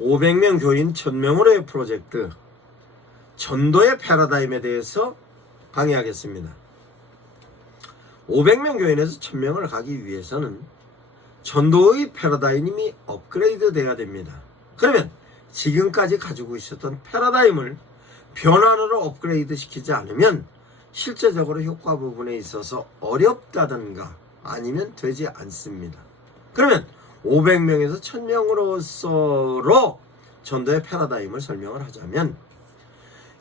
500명 교인 1000명으로의 프로젝트 전도의 패러다임에 대해서 강의하겠습니다. 500명 교인에서 1000명을 가기 위해서는 전도의 패러다임이 업그레이드 돼야 됩니다. 그러면 지금까지 가지고 있었던 패러다임을 변환으로 업그레이드 시키지 않으면 실제적으로 효과 부분에 있어서 어렵다든가 아니면 되지 않습니다. 그러면 500명에서 1000명으로서로 전도의 패러다임을 설명을 하자면,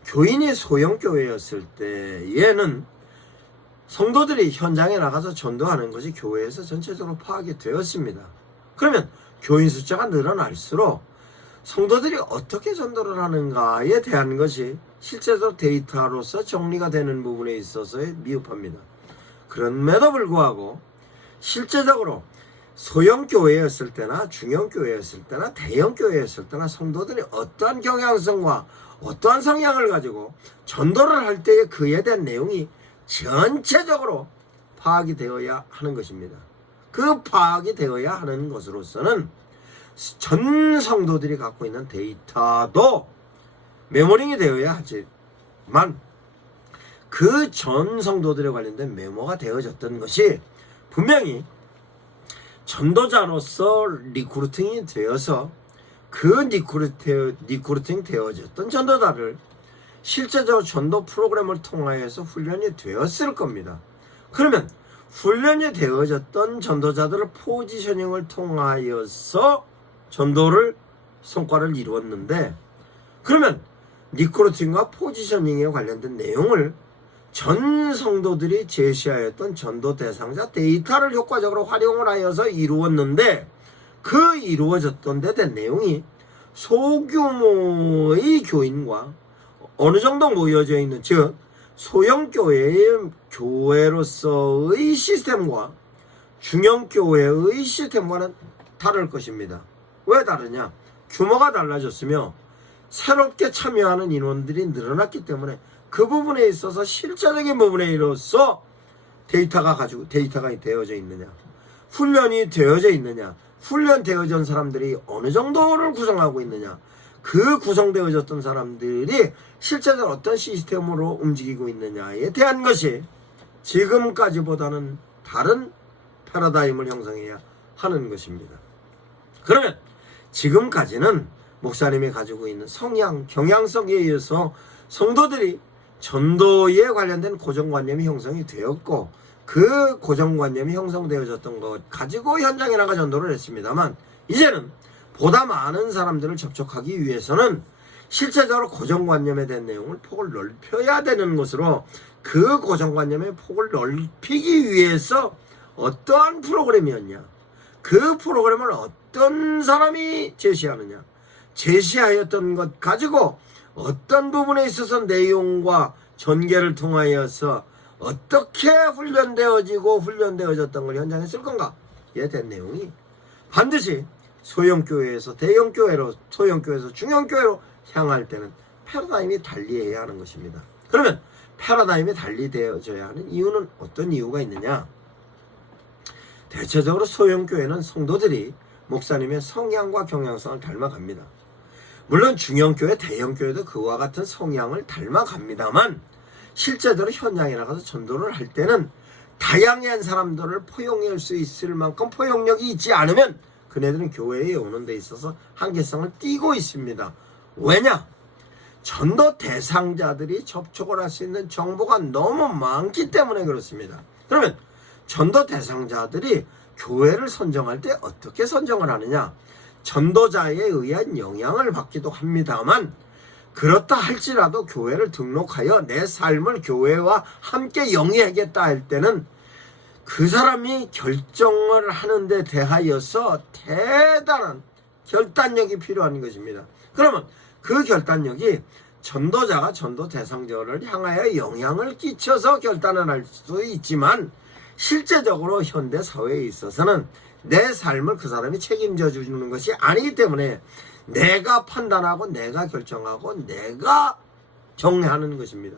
교인이 소형교회였을 때에는 성도들이 현장에 나가서 전도하는 것이 교회에서 전체적으로 파악이 되었습니다. 그러면 교인 숫자가 늘어날수록 성도들이 어떻게 전도를 하는가에 대한 것이 실제적으로 데이터로서 정리가 되는 부분에 있어서의 미흡합니다. 그럼에도 불구하고 실제적으로 소형교회였을 때나 중형교회였을 때나 대형교회였을 때나 성도들이 어떠한 경향성과 어떠한 성향을 가지고 전도를 할 때에 그에 대한 내용이 전체적으로 파악이 되어야 하는 것입니다. 그 파악이 되어야 하는 것으로서는 전 성도들이 갖고 있는 데이터도 메모링이 되어야 하지만 그 전 성도들에 관련된 메모가 되어졌던 것이 분명히 전도자로서 리크루팅이 되어서 그 리크루팅 되어졌던 전도자를 실제적으로 전도 프로그램을 통하여서 훈련이 되었을 겁니다. 그러면 훈련이 되어졌던 전도자들을 포지셔닝을 통하여서 전도를 성과를 이루었는데, 그러면 리크루팅과 포지셔닝에 관련된 내용을 전 성도들이 제시하였던 전도 대상자 데이터를 효과적으로 활용을 하여서 이루었는데, 그 이루어졌던 데 대한 내용이 소규모의 교인과 어느 정도 모여져 있는, 즉 소형교회의 교회로서의 시스템과 중형교회의 시스템과는 다를 것입니다. 왜 다르냐? 규모가 달라졌으며 새롭게 참여하는 인원들이 늘어났기 때문에 그 부분에 있어서 실제적인 부분에 이로써 데이터가 되어져 있느냐, 훈련이 되어져 있느냐, 훈련되어진 사람들이 어느 정도를 구성하고 있느냐, 그 구성되어졌던 사람들이 실제적으로 어떤 시스템으로 움직이고 있느냐에 대한 것이 지금까지보다는 다른 패러다임을 형성해야 하는 것입니다. 그러면 지금까지는 목사님이 가지고 있는 성향, 경향성에 의해서 성도들이 전도에 관련된 고정관념이 형성이 되었고, 그 고정관념이 형성되어졌던 것 가지고 현장에 나가 전도를 했습니다만, 이제는 보다 많은 사람들을 접촉하기 위해서는 실제적으로 고정관념에 대한 내용을 폭을 넓혀야 되는 것으로, 그 고정관념의 폭을 넓히기 위해서 어떠한 프로그램이었냐, 그 프로그램을 어떤 사람이 제시하느냐, 제시하였던 것 가지고 어떤 부분에 있어서 내용과 전개를 통하여서 어떻게 훈련되어졌던 걸 현장에 쓸 건가에 대한 내용이 반드시 소형교회에서 대형교회로, 소형교회에서 중형교회로 향할 때는 패러다임이 달리해야 하는 것입니다. 그러면 패러다임이 달리되어져야 하는 이유는 어떤 이유가 있느냐? 대체적으로 소형교회는 성도들이 목사님의 성향과 경향성을 닮아갑니다. 물론 중형교회, 대형교회도 그와 같은 성향을 닮아갑니다만, 실제적으로 현장에 나가서 전도를 할 때는 다양한 사람들을 포용할 수 있을 만큼 포용력이 있지 않으면 그네들은 교회에 오는 데 있어서 한계성을 띠고 있습니다. 왜냐? 전도 대상자들이 접촉을 할 수 있는 정보가 너무 많기 때문에 그렇습니다. 그러면 전도 대상자들이 교회를 선정할 때 어떻게 선정을 하느냐? 전도자에 의한 영향을 받기도 합니다만, 그렇다 할지라도 교회를 등록하여 내 삶을 교회와 함께 영위하겠다 할 때는 그 사람이 결정을 하는 데 대하여서 대단한 결단력이 필요한 것입니다. 그러면 그 결단력이 전도자가 전도 대상자를 향하여 영향을 끼쳐서 결단을 할 수도 있지만, 실제적으로 현대 사회에 있어서는 내 삶을 그 사람이 책임져 주는 것이 아니기 때문에 내가 판단하고 내가 결정하고 내가 정하는 것입니다.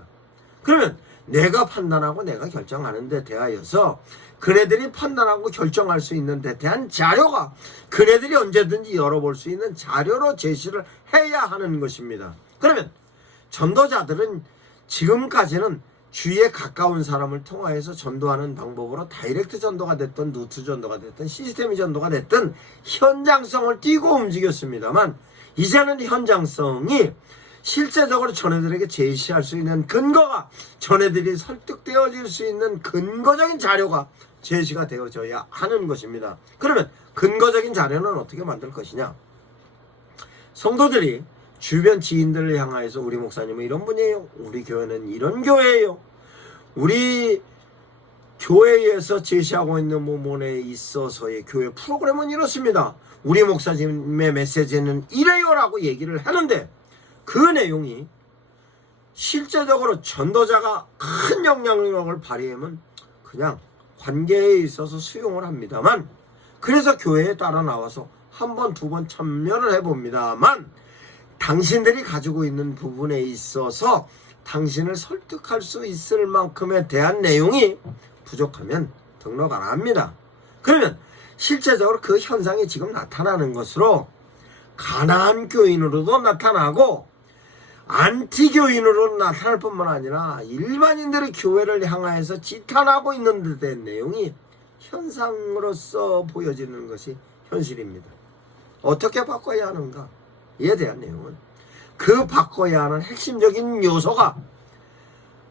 그러면 내가 판단하고 내가 결정하는 데 대하여서 그네들이 판단하고 결정할 수 있는 데 대한 자료가 그네들이 언제든지 열어볼 수 있는 자료로 제시를 해야 하는 것입니다. 그러면 전도자들은 지금까지는 주위에 가까운 사람을 통하여서 전도하는 방법으로 다이렉트 전도가 됐든 루트 전도가 됐든 시스템이 전도가 됐든 현장성을 띠고 움직였습니다만, 이제는 현장성이 실제적으로 전애들에게 제시할 수 있는 근거가, 전애들이 설득되어질 수 있는 근거적인 자료가 제시가 되어져야 하는 것입니다. 그러면 근거적인 자료는 어떻게 만들 것이냐? 성도들이 주변 지인들을 향하여서 우리 목사님은 이런 분이에요, 우리 교회는 이런 교회예요, 우리 교회에서 제시하고 있는 부분에 있어서의 교회 프로그램은 이렇습니다, 우리 목사님의 메시지는 이래요 라고 얘기를 하는데, 그 내용이 실제적으로 전도자가 큰 영향력을 발휘하면 그냥 관계에 있어서 수용을 합니다만, 그래서 교회에 따라 나와서 한 번, 두 번 참여를 해봅니다만, 당신들이 가지고 있는 부분에 있어서 당신을 설득할 수 있을 만큼에 대한 내용이 부족하면 등록 안 합니다. 그러면 실제적으로 그 현상이 지금 나타나는 것으로 가난한 교인으로도 나타나고 안티교인으로 나타날 뿐만 아니라 일반인들의 교회를 향하여서 지탄하고 있는 데 대한 내용이 현상으로서 보여지는 것이 현실입니다. 어떻게 바꿔야 하는가? 이에 대한 내용은 그 바꿔야 하는 핵심적인 요소가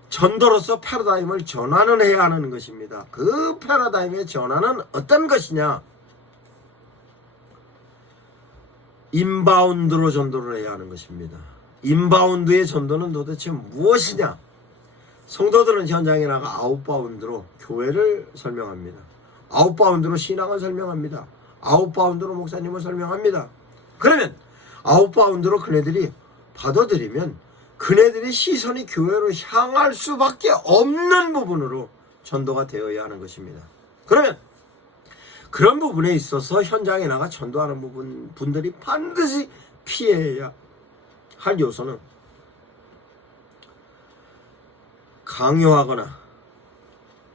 전도로서 패러다임을 전환을 해야 하는 것입니다. 그 패러다임의 전환은 어떤 것이냐? 인바운드로 전도를 해야 하는 것입니다. 인바운드의 전도는 도대체 무엇이냐? 성도들은 현장에 나가 아웃바운드로 교회를 설명합니다. 아웃바운드로 신앙을 설명합니다. 아웃바운드로 목사님을 설명합니다. 그러면 아웃바운드로 그네들이 받아들이면 그네들의 시선이 교회로 향할 수밖에 없는 부분으로 전도가 되어야 하는 것입니다. 그러면 그런 부분에 있어서 현장에 나가 전도하는 분들이 반드시 피해야 할 요소는 강요하거나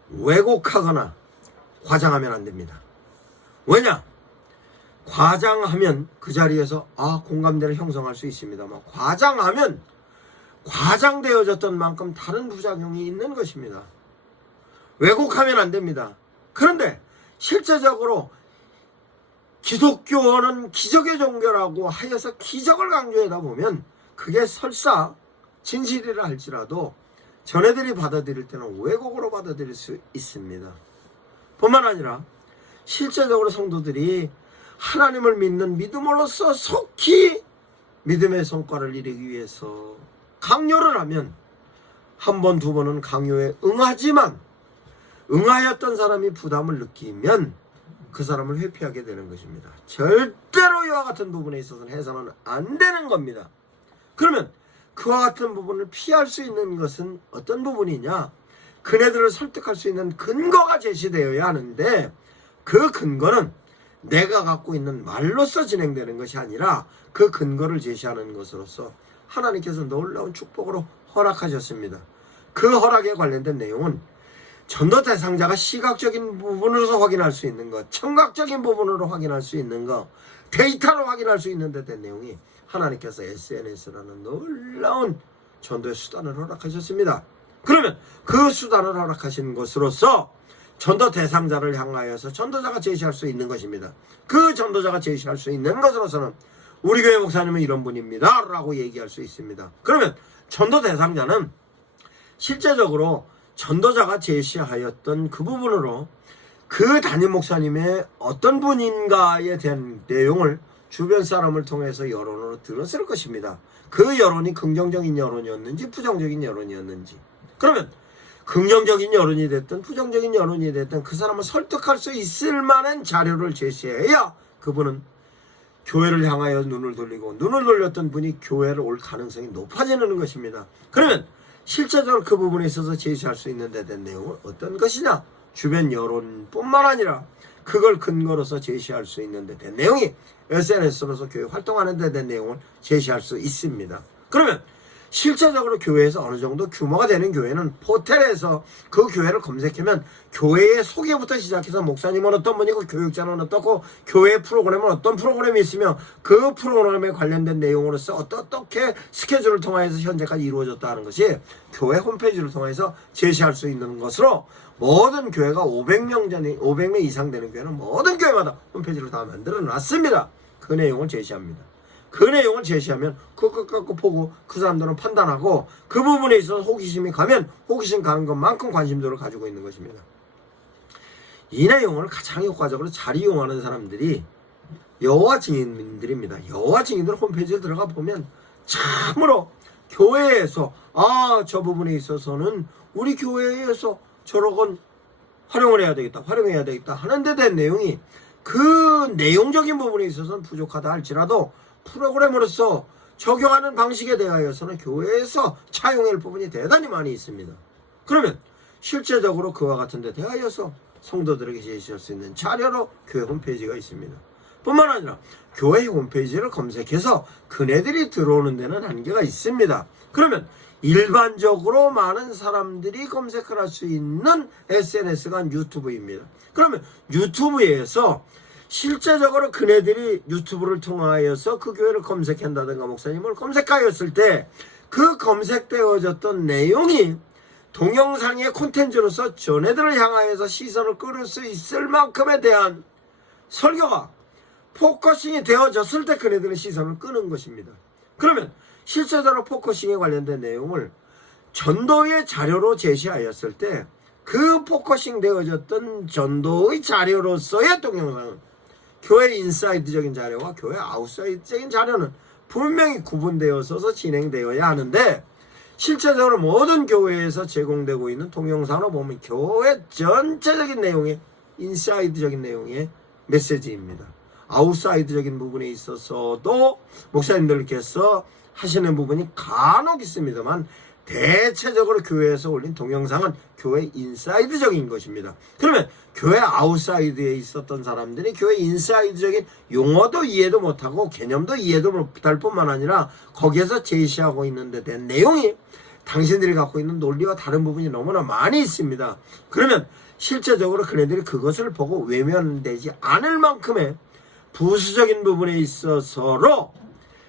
왜곡하거나 과장하면 안 됩니다. 왜냐? 과장하면 그 자리에서 공감대를 형성할 수 있습니다만, 과장하면 과장되어졌던 만큼 다른 부작용이 있는 것입니다. 왜곡하면 안 됩니다. 그런데 실제적으로 기독교는 기적의 종교라고 하여서 기적을 강조하다 보면 그게 설사 진실이라 할지라도 전애들이 받아들일 때는 왜곡으로 받아들일 수 있습니다. 뿐만 아니라 실제적으로 성도들이 하나님을 믿는 믿음으로써 속히 믿음의 성과를 이루기 위해서 강요를 하면 한 번, 두 번은 강요에 응하지만 응하였던 사람이 부담을 느끼면 그 사람을 회피하게 되는 것입니다. 절대로 이와 같은 부분에 있어서는 해서는 안 되는 겁니다. 그러면 그와 같은 부분을 피할 수 있는 것은 어떤 부분이냐? 그네들을 설득할 수 있는 근거가 제시되어야 하는데, 그 근거는 내가 갖고 있는 말로서 진행되는 것이 아니라 그 근거를 제시하는 것으로서 하나님께서 놀라운 축복으로 허락하셨습니다. 그 허락에 관련된 내용은 전도 대상자가 시각적인 부분으로서 확인할 수 있는 것, 청각적인 부분으로 확인할 수 있는 것, 데이터로 확인할 수 있는 데 대한 내용이 하나님께서 SNS라는 놀라운 전도의 수단을 허락하셨습니다. 그러면 그 수단을 허락하신 것으로서 전도 대상자를 향하여서 전도자가 제시할 수 있는 것입니다. 그 전도자가 제시할 수 있는 것으로서는 우리 교회 목사님은 이런 분입니다 라고 얘기할 수 있습니다. 그러면 전도 대상자는 실제적으로 전도자가 제시하였던 그 부분으로 그 담임 목사님의 어떤 분인가에 대한 내용을 주변 사람을 통해서 여론으로 들었을 것입니다. 그 여론이 긍정적인 여론이었는지 부정적인 여론이었는지, 그러면 긍정적인 여론이 됐든 부정적인 여론이 됐든 그 사람을 설득할 수 있을 만한 자료를 제시해야 그분은 교회를 향하여 눈을 돌리고, 눈을 돌렸던 분이 교회를 올 가능성이 높아지는 것입니다. 그러면 실제적으로 그 부분에 있어서 제시할 수 있는 데 대한 내용은 어떤 것이냐? 주변 여론뿐만 아니라 그걸 근거로서 제시할 수 있는 데 대한 내용이 SNS로서 교회 활동하는 데 대한 내용을 제시할 수 있습니다. 그러면 실제적으로 교회에서 어느 정도 규모가 되는 교회는 포털에서 그 교회를 검색하면 교회의 소개부터 시작해서 목사님은 어떤 분이고 교육자는 어떻고 교회 프로그램은 어떤 프로그램이 있으며 그 프로그램에 관련된 내용으로서 어떻게 스케줄을 통해서 현재까지 이루어졌다 하는 것이 교회 홈페이지를 통해서 제시할 수 있는 것으로 모든 교회가 500명 이상 되는 교회는 모든 교회마다 홈페이지를 다 만들어 놨습니다. 그 내용을 제시합니다. 그 내용을 제시하면 그것 갖고 보고 그 사람들은 판단하고 그 부분에 있어서 호기심이 가면 호기심 가는 것만큼 관심도를 가지고 있는 것입니다. 이 내용을 가장 효과적으로 잘 이용하는 사람들이 여호와 증인들입니다. 여호와 증인들 홈페이지에 들어가 보면 참으로 교회에서 저 부분에 있어서는 우리 교회에서 저런 활용을 해야 되겠다, 활용해야 되겠다 하는 데 대한 내용이 그 내용적인 부분에 있어서는 부족하다 할지라도 프로그램으로서 적용하는 방식에 대하여서는 교회에서 차용할 부분이 대단히 많이 있습니다. 그러면 실제적으로 그와 같은 데 대하여서 성도들에게 제시할 수 있는 자료로 교회 홈페이지가 있습니다. 뿐만 아니라 교회 홈페이지를 검색해서 그네들이 들어오는 데는 한계가 있습니다. 그러면 일반적으로 많은 사람들이 검색을 할 수 있는 SNS가 유튜브입니다. 그러면 유튜브에서 실제적으로 그네들이 유튜브를 통하여서 그 교회를 검색한다든가 목사님을 검색하였을 때 그 검색되어졌던 내용이 동영상의 콘텐츠로서 전애들을 향하여서 시선을 끌을 수 있을 만큼에 대한 설교가 포커싱이 되어졌을 때 그네들은 시선을 끄는 것입니다. 그러면 실제적으로 포커싱에 관련된 내용을 전도의 자료로 제시하였을 때 그 포커싱 되어졌던 전도의 자료로서의 동영상은 교회 인사이드적인 자료와 교회 아웃사이드적인 자료는 분명히 구분되어서 진행되어야 하는데 실제적으로 모든 교회에서 제공되고 있는 동영상으로 보면 교회 전체적인 내용의 인사이드적인 내용의 메시지입니다. 아웃사이드적인 부분에 있어서도 목사님들께서 하시는 부분이 간혹 있습니다만 대체적으로 교회에서 올린 동영상은 교회 인사이드적인 것입니다. 그러면 교회 아웃사이드에 있었던 사람들이 교회 인사이드적인 용어도 이해도 못하고 개념도 이해도 못할 뿐만 아니라 거기에서 제시하고 있는 데 대한 내용이 당신들이 갖고 있는 논리와 다른 부분이 너무나 많이 있습니다. 그러면 실제적으로 그네들이 그것을 보고 외면되지 않을 만큼의 부수적인 부분에 있어서로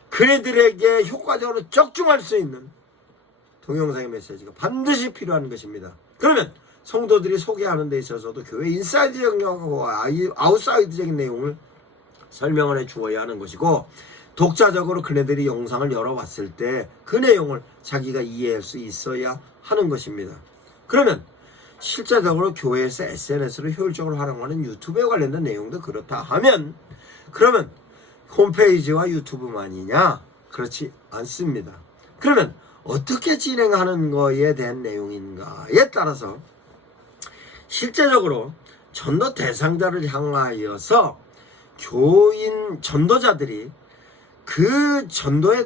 그네들에게 효과적으로 적중할 수 있는 동영상의 메시지가 반드시 필요한 것입니다. 그러면 성도들이 소개하는 데 있어서도 교회 인사이드적인 아웃사이드적인 내용을 설명을 해 주어야 하는 것이고 독자적으로 그네들이 영상을 열어봤을 때 그 내용을 자기가 이해할 수 있어야 하는 것입니다. 그러면 실제적으로 교회에서 SNS를 효율적으로 활용하는 유튜브에 관련된 내용도 그렇다 하면 그러면 홈페이지와 유튜브만이냐? 그렇지 않습니다. 그러면 어떻게 진행하는 거에 대한 내용인가에 따라서 실제적으로 전도 대상자를 향하여서 교인 전도자들이 그 전도에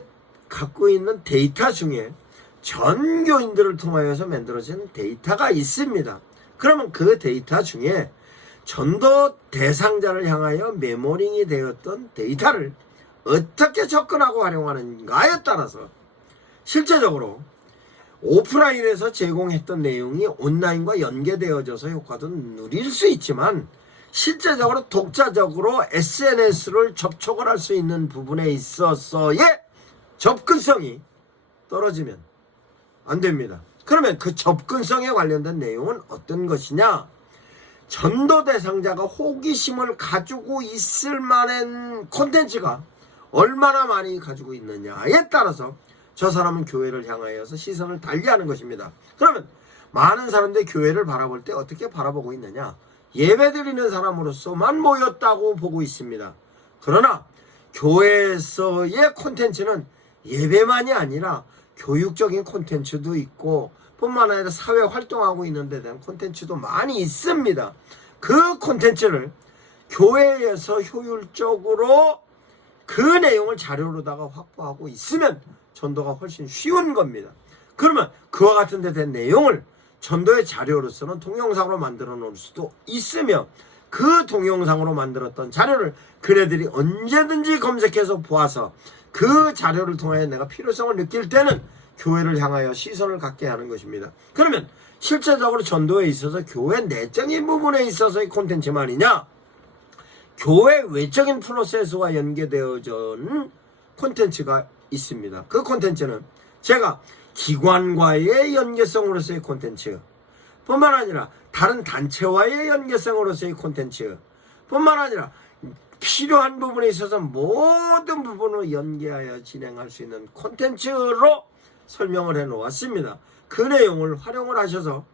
갖고 있는 데이터 중에 전 교인들을 통하여서 만들어진 데이터가 있습니다. 그러면 그 데이터 중에 전도 대상자를 향하여 메모링이 되었던 데이터를 어떻게 접근하고 활용하는가에 따라서 실제적으로 오프라인에서 제공했던 내용이 온라인과 연계되어져서 효과도 누릴 수 있지만 실제적으로 독자적으로 SNS를 접촉을 할 수 있는 부분에 있어서의 접근성이 떨어지면 안 됩니다. 그러면 그 접근성에 관련된 내용은 어떤 것이냐? 전도 대상자가 호기심을 가지고 있을 만한 콘텐츠가 얼마나 많이 가지고 있느냐에 따라서 저 사람은 교회를 향하여서 시선을 달리하는 것입니다. 그러면 많은 사람들이 교회를 바라볼 때 어떻게 바라보고 있느냐? 예배드리는 사람으로서만 모였다고 보고 있습니다. 그러나 교회에서의 콘텐츠는 예배만이 아니라 교육적인 콘텐츠도 있고 뿐만 아니라 사회 활동하고 있는 데 대한 콘텐츠도 많이 있습니다. 그 콘텐츠를 교회에서 효율적으로 그 내용을 자료로다가 확보하고 있으면 전도가 훨씬 쉬운 겁니다. 그러면 그와 같은 데 대한 내용을 전도의 자료로서는 동영상으로 만들어 놓을 수도 있으며 그 동영상으로 만들었던 자료를 그네들이 언제든지 검색해서 보아서 그 자료를 통해 내가 필요성을 느낄 때는 교회를 향하여 시선을 갖게 하는 것입니다. 그러면 실제적으로 전도에 있어서 교회 내적인 부분에 있어서의 콘텐츠만이냐, 교회 외적인 프로세스와 연계되어진 콘텐츠가 있습니다. 그 콘텐츠는 제가 기관과의 연계성으로서의 콘텐츠 뿐만 아니라 다른 단체와의 연계성으로서의 콘텐츠 뿐만 아니라 필요한 부분에 있어서 모든 부분을 연계하여 진행할 수 있는 콘텐츠로 설명을 해 놓았습니다. 그 내용을 활용을 하셔서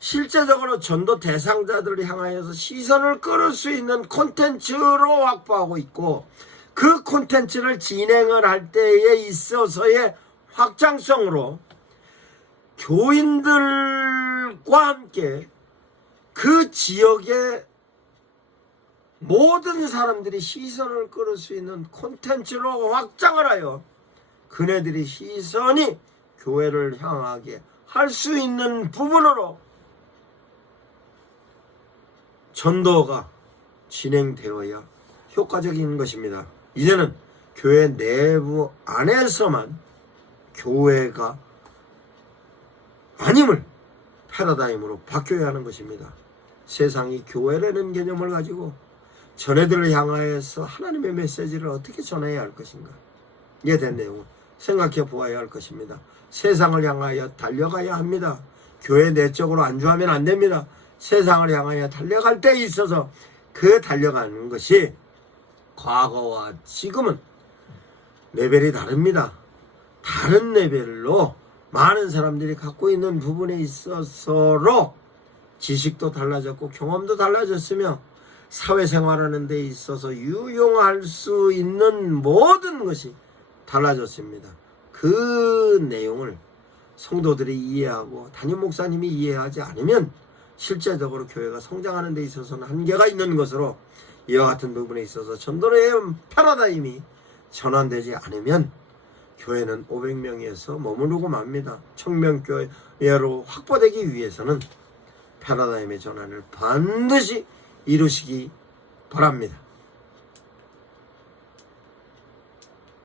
실제적으로 전도 대상자들을 향하여서 시선을 끌을 수 있는 콘텐츠로 확보하고 있고, 그 콘텐츠를 진행을 할 때에 있어서의 확장성으로 교인들과 함께 그 지역의 모든 사람들이 시선을 끌을 수 있는 콘텐츠로 확장을 하여 그네들이 시선이 교회를 향하게 할 수 있는 부분으로 전도가 진행되어야 효과적인 것입니다. 이제는 교회 내부 안에서만 교회가 아님을 패러다임으로 바뀌어야 하는 것입니다. 세상이 교회라는 개념을 가지고 전애들을 향하여서 하나님의 메시지를 어떻게 전해야 할 것인가, 이에 대한 내용을 생각해 보아야 할 것입니다. 세상을 향하여 달려가야 합니다. 교회 내적으로 안주하면 안 됩니다. 세상을 향하여 달려갈 때 있어서 그 달려가는 것이 과거와 지금은 레벨이 다릅니다. 다른 레벨로 많은 사람들이 갖고 있는 부분에 있어서로 지식도 달라졌고 경험도 달라졌으며 사회생활하는 데 있어서 유용할 수 있는 모든 것이 달라졌습니다. 그 내용을 성도들이 이해하고 담임 목사님이 이해하지 않으면 실제적으로 교회가 성장하는 데 있어서는 한계가 있는 것으로, 이와 같은 부분에 있어서 전도의 패러다임이 전환되지 않으면 교회는 500명에서 머무르고 맙니다. 청명교회로 확보되기 위해서는 패러다임의 전환을 반드시 이루시기 바랍니다.